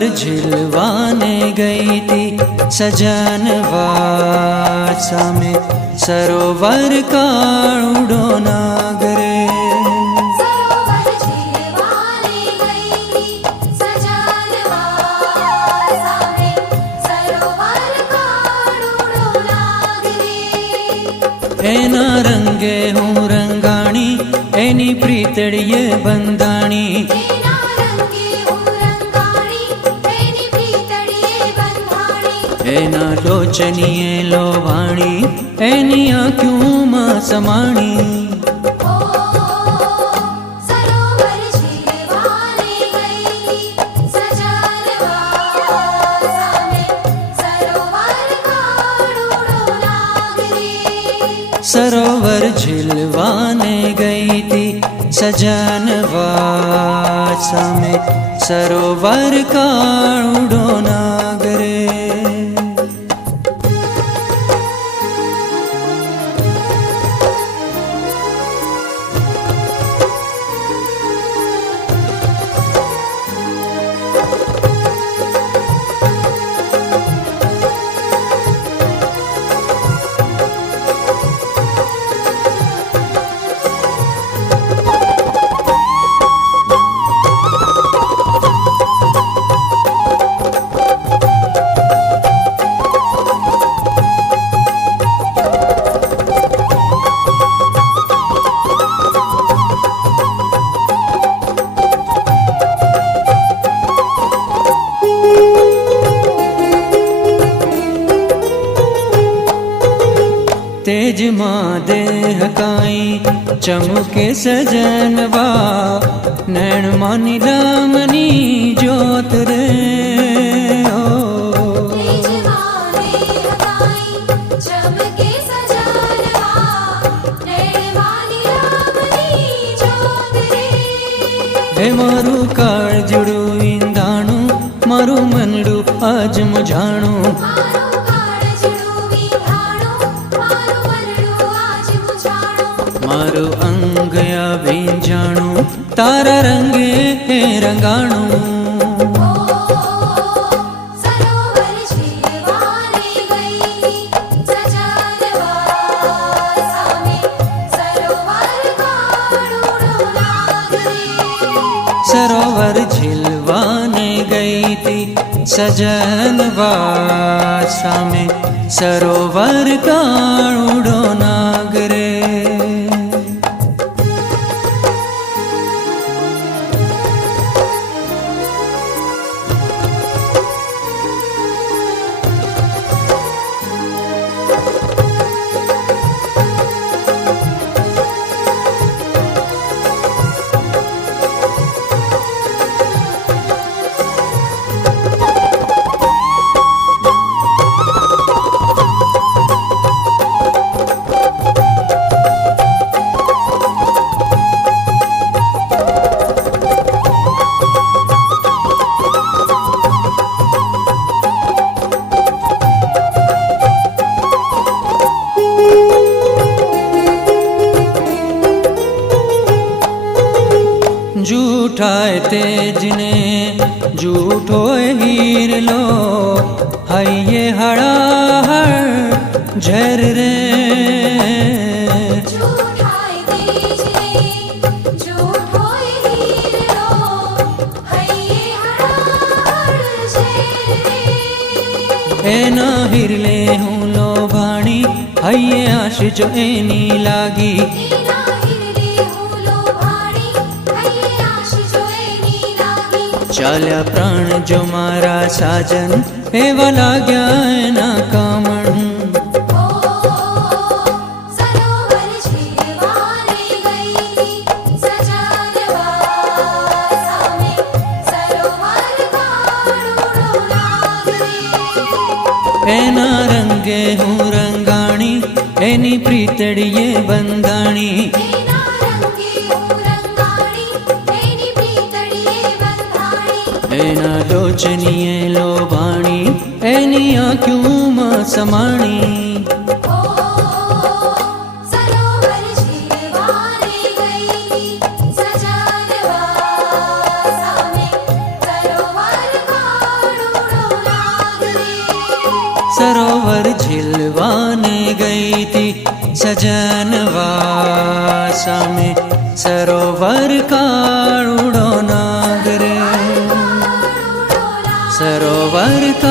सरोवर झिलवाने गई थी सजन वासा में सरोवर का उड़ो नागरे। एना रंगे हूँ रंगाणी एनी प्रीतड़िये बंदाणी। एना लोचनिये लोभाणी एनी आँखों मां समाणी। सरोवर झिलवाने गई थी सजन वासा में सरोवर का उड़ो नागरे। तेज माँ देह काई चमके सजनवा नैन मानी दामनी जोत रे। हे मारू काळजुड़ू ईंदाणू मारू मनडू आज मुझाणू। मारो अंग अभिजाणू तारा रंगे रंगाणू। सरोवर झिलवाने गई थी सजन वासा में सरोवर का उड़ो नागरे। झूठा तेज ने झूठो हीर लो है ये हड़ा हर झर रे। एना हिरले हूँ लोभाणी है ये आश जो एनी लागी। चाल्या प्राण जो मारा साजन एवा लाग्या एना कामण। एना रंगे हूँ रंगाणी एनी प्रीतड़िये बंदाणी। एना लोचनिये लोभाणी एनी आँखों मां समाणी। सरोवर झिलवाने गई थी सजनवा सामे सरोवर काळुडो नाग रे सरोवर का